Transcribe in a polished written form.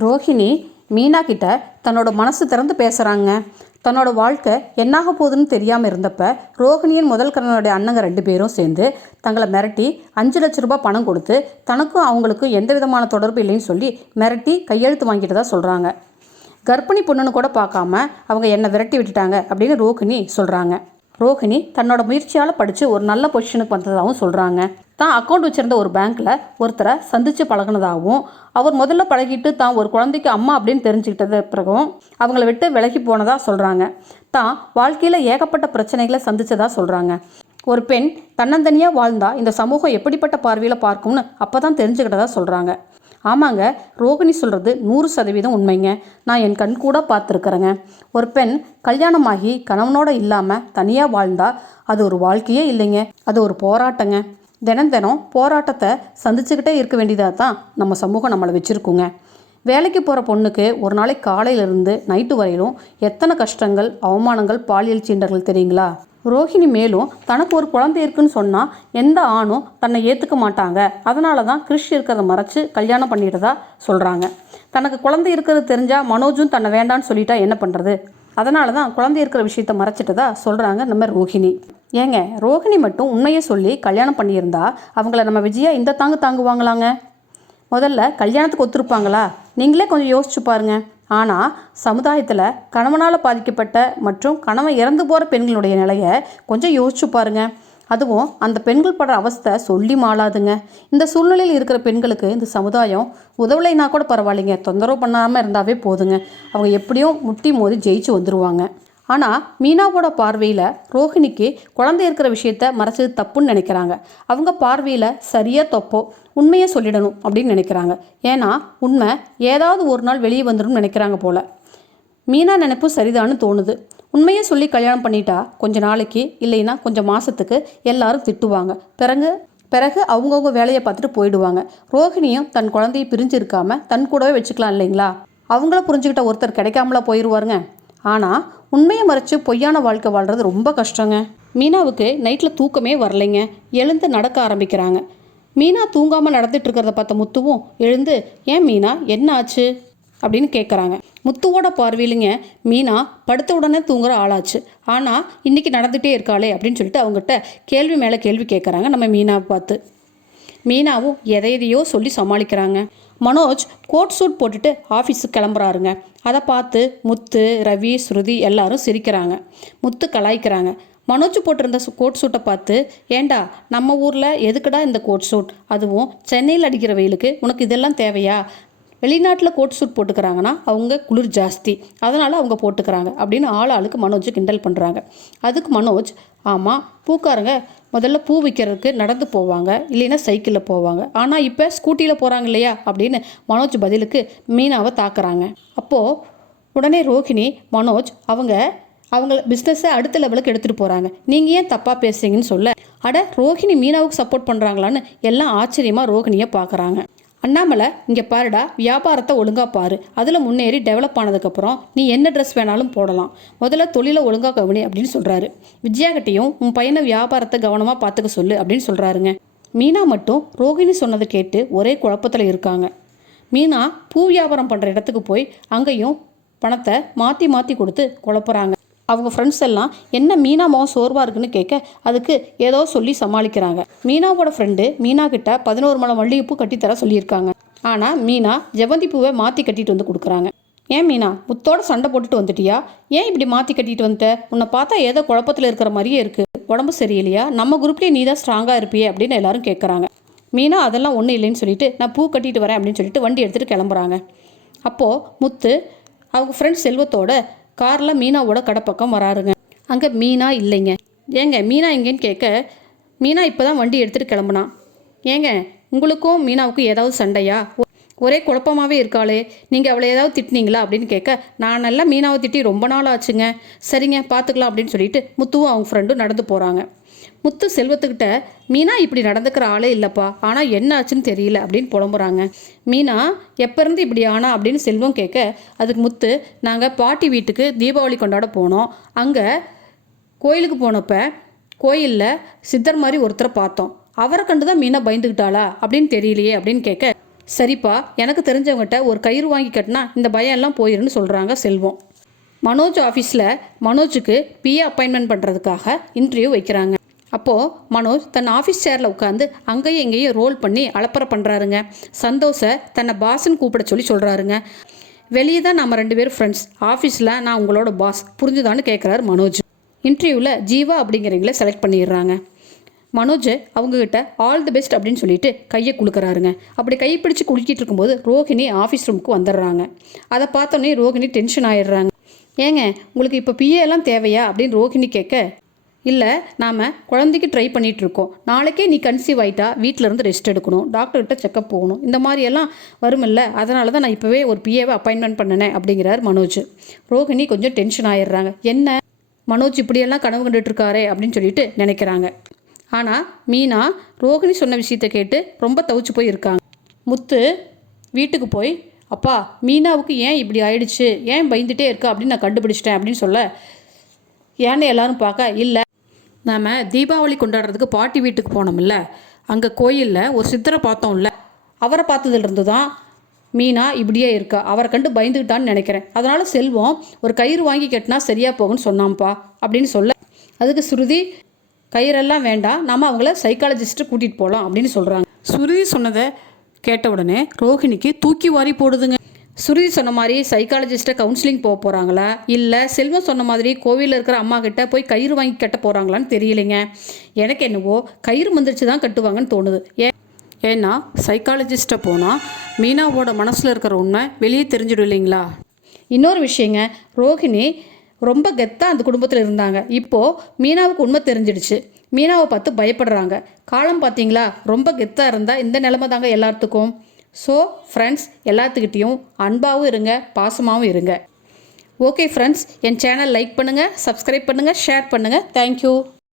ரோஹிணி மீனா கிட்ட தன்னோட மனசு திறந்து பேசுகிறாங்க. தன்னோட வாழ்க்கை என்னாக போகுதுன்னு தெரியாமல் இருந்தப்ப ரோஹிணியின் முதல் கணவனுடைய அண்ணங்க 2 பேரும் சேர்ந்து தங்களை மிரட்டி 5 லட்ச ரூபாய் பணம் கொடுத்து தனக்கும் அவங்களுக்கும் எந்த விதமான தொடர்பு இல்லைன்னு சொல்லி மிரட்டி கையெழுத்து வாங்கிட்டதா சொல்கிறாங்க. கர்ப்பிணி பொண்ணுன்னு கூட பார்க்காம அவங்க என்னை விரட்டி விட்டுட்டாங்க அப்படின்னு ரோஹிணி சொல்கிறாங்க. ரோஹிணி தன்னோட முயற்சியால் படித்து ஒரு நல்ல பொசிஷனுக்கு வந்ததாகவும் சொல்கிறாங்க. தான் அக்கௌண்ட் வச்சுருந்த ஒரு பேங்க்கில் ஒருத்தரை சந்தித்து பழகினதாகவும் அவர் முதல்ல பழகிட்டு தான் ஒரு குழந்தைக்கு அம்மா அப்படின்னு தெரிஞ்சுக்கிட்டது பிறகும் அவங்கள விட்டு விலகி போனதாக சொல்கிறாங்க. தான் வாழ்க்கையில் ஏகப்பட்ட பிரச்சனைகளை சந்தித்ததாக சொல்கிறாங்க. ஒரு பெண் தன்னந்தனியாக வாழ்ந்தா இந்த சமூகம் எப்படிப்பட்ட பார்வையில் பார்க்கும்னு அப்போ தான் தெரிஞ்சுக்கிட்டதா சொல்கிறாங்க. ஆமாங்க, ரோஹிணி சொல்கிறது 100% உண்மைங்க. நான் என் கண் கூட பார்த்துருக்குறேங்க. ஒரு பெண் கல்யாணமாகி கணவனோடு இல்லாமல் தனியாக வாழ்ந்தா அது ஒரு வாழ்க்கையே இல்லைங்க, அது ஒரு போராட்டங்க. தினம் போராட்டத்தை சந்திச்சுக்கிட்டே இருக்க வேண்டியதாக தான் நம்ம சமூகம் நம்மளை வச்சுருக்குங்க. வேலைக்கு போகிற பொண்ணுக்கு ஒரு நாளைக்கு காலையிலேருந்து நைட்டு வரையிலும் எத்தனை கஷ்டங்கள், அவமானங்கள், பாலியல் சீண்டர்கள் தெரியுங்களா? ரோஹிணி மேலும் தனக்கு ஒரு குழந்தை இருக்குன்னு சொன்னால் எந்த ஆணும் தன்னை ஏற்றுக்க மாட்டாங்க. அதனால தான் கிறிஷ் இருக்கிறத மறைச்சு கல்யாணம் பண்ணிட்டதா சொல்கிறாங்க. தனக்கு குழந்தை இருக்கிறது தெரிஞ்சால் மனோஜும் தன்னை வேண்டான்னு சொல்லிட்டா என்ன பண்ணுறது? அதனால தான் குழந்தை இருக்கிற விஷயத்த மறைச்சிட்டதா சொல்கிறாங்க நம்ம ரோஹிணி. ஏங்க, ரோஹிணி மட்டும் உண்மையை சொல்லி கல்யாணம் பண்ணியிருந்தா அவங்கள நம்ம விஜயா இந்த தாங்குவாங்களாங்க? முதல்ல கல்யாணத்துக்கு ஒத்துருப்பாங்களா? நீங்களே கொஞ்சம் யோசிச்சு பாருங்க. ஆனால் சமுதாயத்தில் கணவனால் பாதிக்கப்பட்ட மற்றும் கணவன் இறந்து போகிற பெண்களுடைய நிலையை கொஞ்சம் யோசிச்சு பாருங்க. அதுவும் அந்த பெண்கள் படுற அவஸ்தை சொல்லி மாளாதுங்க. இந்த சூழ்நிலையில் இருக்கிற பெண்களுக்கு இந்த சமுதாயம் உதவலைன்னா கூட பரவாயில்லைங்க, தொந்தரவு பண்ணாமல் இருந்தாவே போதுங்க. அவங்க எப்படியும் முட்டி மோதி ஜெயிச்சு வந்துடுவாங்க. ஆனால் மீனாவோட பார்வையில் ரோஹிணிக்கு குழந்தை இருக்கிற விஷயத்த மறைச்சது தப்புன்னு நினைக்கிறாங்க. அவங்க பார்வையில் சரியாக தப்போ உண்மையை சொல்லிடணும் அப்படின்னு நினைக்கிறாங்க. ஏன்னா உண்மை ஏதாவது ஒரு நாள் வெளியே வந்துடும் நினைக்கிறாங்க போல. மீனா நினைப்பும் சரிதான்னு தோணுது. உண்மையை சொல்லி கல்யாணம் பண்ணிட்டா கொஞ்ச நாளைக்கு இல்லைன்னா கொஞ்சம் மாதத்துக்கு எல்லாரும் திட்டுவாங்க. பிறகு அவங்கவுங்க வேலையை பார்த்துட்டு போயிடுவாங்க. ரோஹிணியும் தன் குழந்தையை பிரிஞ்சு இருக்காம தன் கூடவே வச்சுக்கலாம் இல்லைங்களா? அவங்கள புரிஞ்சுக்கிட்ட ஒருத்தர் கிடைக்காமலா போயிடுவாருங்க. ஆனால் உண்மையை மறைச்சு பொய்யான வாழ்க்கை வாழ்கிறது ரொம்ப கஷ்டங்க. மீனாவுக்கு நைட்டில் தூக்கமே வரலைங்க. எழுந்து நடக்க ஆரம்பிக்கிறாங்க. மீனா தூங்காமல் நடந்துட்டு இருக்கிறத பார்த்த முத்துவும் எழுந்து, ஏன் மீனா என்ன ஆச்சு அப்படின்னு கேட்குறாங்க. முத்துவோட பார்வையிலிங்க மீனா படுத்த உடனே தூங்குற ஆளாச்சு. ஆனால் இன்றைக்கி நடந்துகிட்டே இருக்காளே அப்படின்னு சொல்லிட்டு அவங்ககிட்ட கேள்வி மேலே கேள்வி கேட்குறாங்க நம்ம மீனாவை பார்த்து. மீனாவும் எதையோ சொல்லி சமாளிக்கிறாங்க. மனோஜ் கோட் சூட் போட்டுட்டு ஆஃபீஸுக்கு கிளம்புறாருங்க. அதை பார்த்து முத்து, ரவி, ஸ்ருதி எல்லாரும் சிரிக்கிறாங்க. முத்து கலாய்க்கிறாங்க. மனோஜ் போட்டிருந்த கோட் சூட்டை பார்த்து, ஏண்டா நம்ம ஊரில் எதுக்குடா இந்த கோட் சூட், அதுவும் சென்னையில் அடிக்கிற வெயிலுக்கு உனக்கு இதெல்லாம் தேவையா? வெளிநாட்டில் கோட் சூட் போட்டுக்கிறாங்கன்னா அவங்க குளிர் ஜாஸ்தி, அதனால் அவங்க போட்டுக்கிறாங்க அப்படின்னு ஆளுக்கு மனோஜ் கிண்டல் பண்ணுறாங்க. அதுக்கு மனோஜ், ஆமாம், பூக்காரங்க முதல்ல பூ விற்கிறதுக்கு நடந்து போவாங்க, இல்லைன்னா சைக்கிளில் போவாங்க, ஆனால் இப்போ ஸ்கூட்டியில் போகிறாங்க இல்லையா அப்படின்னு மனோஜ் பதிலுக்கு மீனாவை தாக்குறாங்க. அப்போது உடனே ரோஹிணி, மனோஜ் அவங்கள பிஸ்னஸை அடுத்த லெவலுக்கு எடுத்துகிட்டு போகிறாங்க, நீங்கள் ஏன் தப்பாக பேசுறீங்கன்னு சொல்ல, அட ரோஹிணி மீனாவுக்கு சப்போர்ட் பண்ணுறாங்களான்னு எல்லாம் ஆச்சரியமாக ரோஹிணியை பார்க்குறாங்க. அண்ணாமலை, இங்கே பாருடா, வியாபாரத்தை ஒழுங்காக பாரு, அதில் முன்னேறி டெவலப் ஆனதுக்கப்புறம் நீ என்ன ட்ரெஸ் வேணாலும் போடலாம், முதல்ல தொழிலை ஒழுங்காக கவனி அப்படின்னு சொல்கிறாரு. விஜயாகிட்டையும் உன் பையனை வியாபாரத்தை கவனமாக பார்த்துக்க சொல்லு அப்படின்னு சொல்கிறாருங்க. மீனா மட்டும் ரோஹிணி சொன்னதை கேட்டு ஒரே குழப்பத்தில் இருக்காங்க. மீனா பூ வியாபாரம் பண்ணுற இடத்துக்கு போய் அங்கேயும் பணத்தை மாற்றி கொடுத்து குழப்புறாங்க. அவங்க ஃப்ரெண்ட்ஸ் எல்லாம் என்ன மீனா முகம் சோர்வாக இருக்குன்னு கேட்க அதுக்கு ஏதோ சொல்லி சமாளிக்கிறாங்க. மீனாவோட ஃப்ரெண்டு மீனா கிட்ட 11 முழம் மல்லிகைப்பூ கட்டித்தர சொல்லியிருக்காங்க. ஆனால் மீனா ஜெவந்தி பூவை மாற்றி கட்டிட்டு வந்து கொடுக்குறாங்க. ஏன் மீனா, முத்தோட சண்டை போட்டுட்டு வந்துட்டியா? ஏன் இப்படி மாற்றி கட்டிட்டு வந்துட்ட? உன்னை பார்த்தா ஏதோ குழப்பத்தில் இருக்கிற மாதிரியே இருக்குது, உடம்பு சரியில்லையா? நம்ம குரூப்லேயே நீ தான் ஸ்ட்ராங்காக இருப்பியே அப்படின்னு எல்லாரும் கேட்குறாங்க. மீனா அதெல்லாம் ஒன்றும் இல்லைன்னு சொல்லிட்டு நான் பூ கட்டிட்டு வரேன் அப்படின்னு சொல்லிட்டு வண்டி எடுத்துகிட்டு கிளம்புறாங்க. அப்போது முத்து அவங்க ஃப்ரெண்ட்ஸ் செல்வத்தோட காரில் மீனாவோட கடை பக்கம் வராருங்க. அங்கே மீனா இல்லைங்க. ஏங்க மீனா எங்கேன்னு கேட்க, மீனா இப்போ தான் வண்டி எடுத்துகிட்டு கிளம்புனா. ஏங்க உங்களுக்கும் மீனாவுக்கும் ஏதாவது சண்டையா? ஒரே குழப்பமாகவே இருக்காளே, நீங்கள் அவளை ஏதாவது திட்டினீங்களா அப்படின்னு கேட்க, நான் நல்லா மீனாவை திட்டி ரொம்ப நாள் ஆச்சுங்க, சரிங்க பார்த்துக்கலாம் அப்படின்னு சொல்லிட்டு முத்துவும் அவங்க ஃப்ரெண்டும் நடந்து போகிறாங்க. முத்து செல்வத்துக்கிட்ட, மீனா இப்படி நடந்துக்கிற ஆளே இல்லைப்பா, ஆனால் என்ன ஆச்சுன்னு தெரியல அப்படின்னு புலம்புறாங்க. மீனா எப்போ இருந்து இப்படி ஆனா அப்படின்னு செல்வம் கேட்க, அதுக்கு முத்து, நாங்கள் பாட்டி வீட்டுக்கு தீபாவளி கொண்டாட போனோம், அங்கே கோயிலுக்கு போனப்போ கோயிலில் சித்தர் மாதிரி ஒருத்தரை பார்த்தோம், அவரை கண்டு தான் மீனா பயந்துக்கிட்டாளா அப்படின்னு தெரியலையே அப்படின்னு கேட்க, சரிப்பா, எனக்கு தெரிஞ்சவங்ககிட்ட ஒரு கயிறு வாங்கி கட்டினா இந்த பயம் எல்லாம் போயிருன்னு சொல்கிறாங்க செல்வம். மனோஜ் ஆஃபீஸில் மனோஜுக்கு பிஏ அப்பாயின்மெண்ட் பண்ணுறதுக்காக இன்டர்வியூ வைக்கிறாங்க. அப்போது மனோஜ் தன் ஆஃபீஸ் சேரில் உட்காந்து அங்கேயும் எங்கேயும் ரோல் பண்ணி அலப்பறை பண்ணுறாருங்க. சந்தோஷை தன்னை பாஸ்ன்னு கூப்பிட சொல்கிறாருங்க. வெளியே தான் நம்ம 2 பேரும் ஃப்ரெண்ட்ஸ், ஆஃபீஸில் நான் உங்களோட பாஸ், புரிஞ்சுதான்னு கேட்குறாரு மனோஜ். இன்டர்வியூவில் ஜீவா அப்படிங்கிறவங்கள செலக்ட் பண்ணிடுறாங்க. மனோஜ் அவங்கக்கிட்ட ஆல் தி பெஸ்ட் அப்படின்னு சொல்லிட்டு கையை குலுக்கிறாருங்க. அப்படி கையை பிடிச்சி குலுக்கிட்டு இருக்கும்போது ரோஹிணி ஆஃபீஸ் ரூமுக்கு வந்துடுறாங்க. அதை பார்த்தோன்னே ரோஹிணி டென்ஷன் ஆகிடுறாங்க. ஏங்க, உங்களுக்கு இப்போ பிஏ எல்லாம் தேவையா அப்படின்னு ரோஹிணி கேட்க, இல்லை நாம் குழந்தைக்கு ட்ரை பண்ணிகிட்ருக்கோம், நாளைக்கே நீ கன்சீவ் ஆகிட்டா வீட்டிலேருந்து ரெஸ்ட் எடுக்கணும், டாக்டர்கிட்ட செக்கப் போகணும், இந்த மாதிரியெல்லாம் வருமில்ல, அதனால தான் நான் இப்போவே ஒரு பிஏவை அப்பாயின்மெண்ட் பண்ணினேன் அப்படிங்கிறார் மனோஜ். ரோஹிணி கொஞ்சம் டென்ஷன் ஆகிடுறாங்க. என்ன மனோஜ் இப்படியெல்லாம் கனவு கண்டுட்ருக்காரே அப்படின்னு சொல்லிட்டு நினைக்கிறாங்க. ஆனால் மீனா ரோஹிணி சொன்ன விஷயத்தை கேட்டு ரொம்ப தவிச்சு போய் இருக்காங்க. முத்து வீட்டுக்கு போய், அப்பா மீனாவுக்கு ஏன் இப்படி ஆயிடுச்சு, ஏன் பயந்துட்டே இருக்கா அப்படின்னு நான் கண்டுபிடிச்சிட்டேன் அப்படின்னு சொல்ல, ஏன்னு எல்லாரும் பார்க்க, இல்லை நாம் தீபாவளி கொண்டாடுறதுக்கு பாட்டி வீட்டுக்கு போனோம்ல, அங்கே கோயிலில் ஒரு சித்தரை பார்த்தோம்ல, அவரை பார்த்ததுலேருந்து தான் மீனா இப்படியே இருக்கா, அவரை கண்டு பயந்துக்கிட்டான்னு நினைக்கிறேன், அதனால் செல்வம் ஒரு கயிறு வாங்கி கட்டினா சரியாக போகும்னு சொன்னாம்ப்பா அப்படின்னு சொல்ல, அதுக்கு ஸ்ருதி கயிறெல்லாம் வேண்டாம், நம்ம அவங்கள சைக்காலஜிஸ்ட்டு கூட்டிகிட்டு போகலாம் அப்படின்னு சொல்கிறாங்க. ஸ்ருதி சொன்னதை கேட்ட உடனே ரோஹிணிக்கு தூக்கி வாரி போடுதுங்க. ஸ்ருதி சொன்ன மாதிரி சைக்காலஜிஸ்ட்டை கவுன்சிலிங் போக போகிறாங்களா, இல்லை செல்வம் சொன்ன மாதிரி கோவிலில் இருக்கிற அம்மா கிட்ட போய் கயிறு வாங்கி கட்ட போகிறாங்களான்னு தெரியலைங்க. எனக்கு என்னவோ கயிறு மந்திரிச்சு தான் கட்டுவாங்கன்னு தோணுது. ஏன்னா சைக்காலஜிஸ்ட்டை போனால் மீனாவோட மனசில் இருக்கிற உண்மை வெளியே தெரிஞ்சிடும் இல்லைங்களா. இன்னொரு விஷயங்க, ரோஹிணி ரொம்ப கெத்தாக அந்த குடும்பத்தில் இருந்தாங்க. இப்போது மீனாவுக்கு உண்மை தெரிஞ்சிடுச்சு, மீனாவை பார்த்து பயப்படுறாங்க. காலம் பார்த்தீங்களா, ரொம்ப கெத்தாக இருந்தால் இந்த நிலைமை தாங்க எல்லாத்துக்கும். ஸோ ஃப்ரெண்ட்ஸ், எல்லாத்துக்கிட்டேயும் அன்பாகவும் இருங்க, பாசமாகவும் இருங்க. ஓகே ஃப்ரெண்ட்ஸ், என் சேனல் லைக் பண்ணுங்கள், சப்ஸ்கிரைப் பண்ணுங்கள், ஷேர் பண்ணுங்கள். தேங்க்யூ.